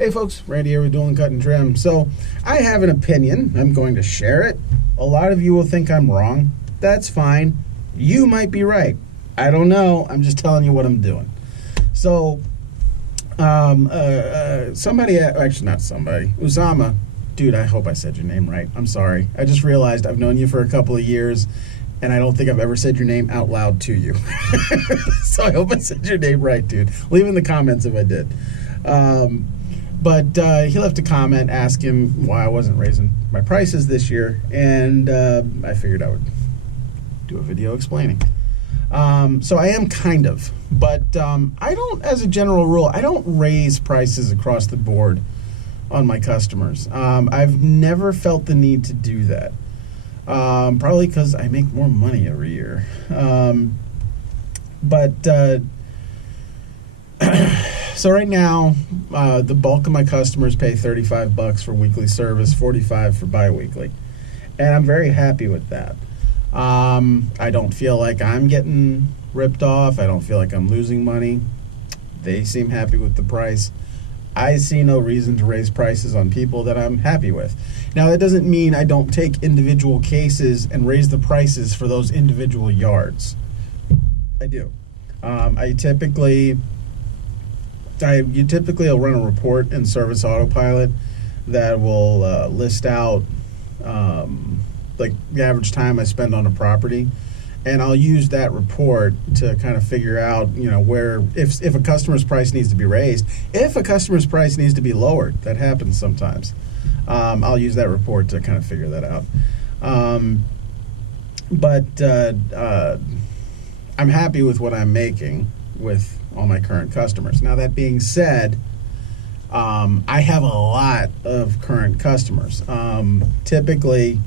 Hey folks, Randy here with Dueling Cut and Trim. So, I have an opinion. I'm going to share it. A lot of you will think I'm wrong. That's fine. You might be right. I don't know. I'm just telling you what I'm doing. So, Usama. Dude, I hope I said your name right. I'm sorry. I just realized I've known you for a couple of years, and I don't think I've ever said your name out loud to you. So I hope I said your name right, dude. Leave in the comments if I did. But he left a comment asking why I wasn't raising my prices this year, and I figured I would do a video explaining. So I am kind of, but I don't, as a general rule, I don't raise prices across the board on my customers. I've never felt the need to do that. Probably because I make more money every year. So right now, the bulk of my customers pay $35 for weekly service, $45 for bi-weekly. And I'm very happy with that. I don't feel like I'm getting ripped off. I don't feel like I'm losing money. They seem happy with the price. I see no reason to raise prices on people that I'm happy with. Now, that doesn't mean I don't take individual cases and raise the prices for those individual yards. I do. You typically will run a report in Service Autopilot that will list out like the average time I spend on a property, and I'll use that report to kind of figure out, where if a customer's price needs to be raised, if a customer's price needs to be lowered. That happens sometimes. I'll use that report to kind of figure that out. I'm happy with what I'm making with all my current customers. Now, that being said, I have a lot of current customers. Typically,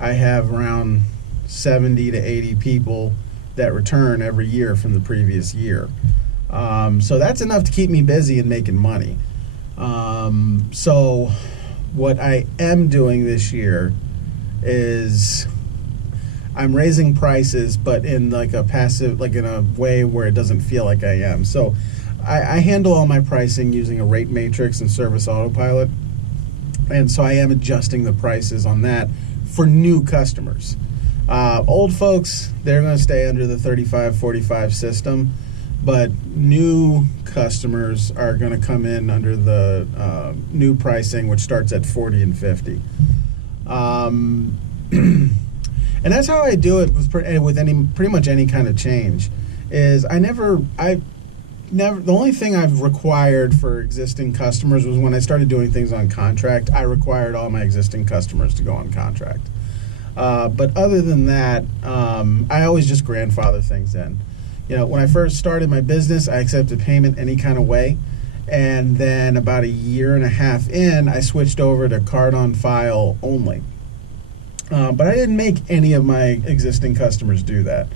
I have around 70 to 80 people that return every year from the previous year. So that's enough to keep me busy and making money. So what I am doing this year is I'm raising prices, but in like a passive, like in a way where it doesn't feel like I am. So I handle all my pricing using a rate matrix and Service Autopilot. And so I am adjusting the prices on that for new customers. Old folks, they're going to stay under the 35-45 system, but new customers are going to come in under the new pricing, which starts at 40 and 50. And that's how I do it with pretty much any kind of change. Is the only thing I've required for existing customers was when I started doing things on contract. I required all my existing customers to go on contract. But other than that, I always just grandfather things in. When I first started my business, I accepted payment any kind of way. And then about a year and a half in, I switched over to card on file only. But I didn't make any of my existing customers do that.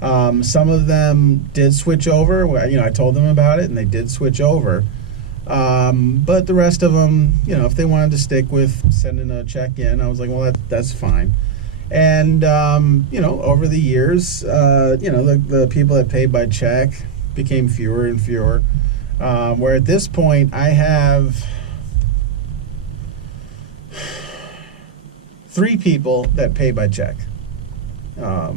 Some of them did switch over. I told them about it, and they did switch over. But the rest of them, if they wanted to stick with sending a check in, I was like, well, that's fine. And, over the years, the people that paid by check became fewer and fewer. Where at this point, I have 3 people that pay by check. I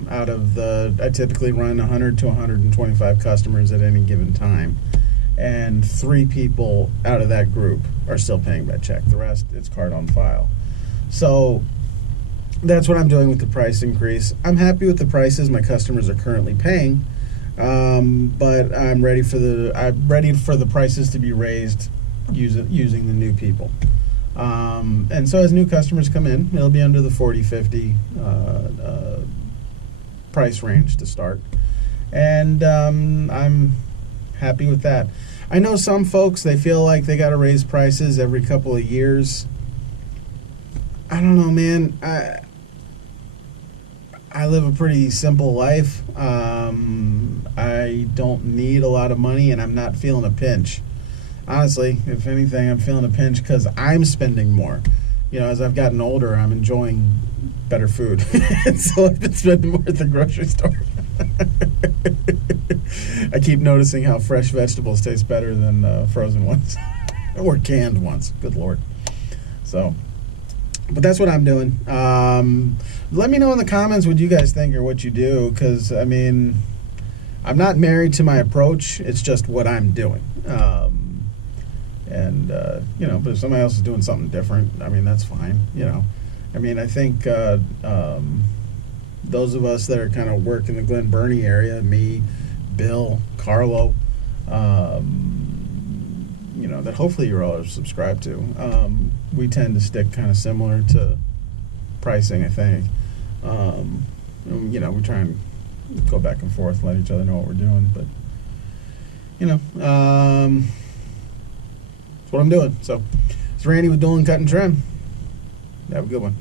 typically run 100 to 125 customers at any given time. And 3 people out of that group are still paying by check. The rest, it's card on file. So that's what I'm doing with the price increase. I'm happy with the prices my customers are currently paying, but I'm ready for the prices to be raised using the new people. And so as new customers come in, it'll be under the 40-50 price range to start. And I'm happy with that. I know some folks, they feel like they got to raise prices every couple of years. I don't know, man. I live a pretty simple life. I don't need a lot of money, and I'm not feeling a pinch. Honestly, if anything, I'm feeling a pinch because I'm spending more. As I've gotten older, I'm enjoying better food. So I've been spending more at the grocery store. I keep noticing how fresh vegetables taste better than frozen ones. or canned ones. Good Lord. So, but that's what I'm doing. Let me know in the comments what you guys think or what you do, because, I mean, I'm not married to my approach. It's just what I'm doing. But if somebody else is doing something different, I mean, that's fine, I mean, I think those of us that are kind of work in the Glen Burnie area, me, Bill, Carlo, that hopefully you're all subscribed to, we tend to stick kind of similar to pricing, I think. We try and go back and forth, let each other know what we're doing, but that's what I'm doing. So it's Randy with Dolan Cut and Trim. Have a good one.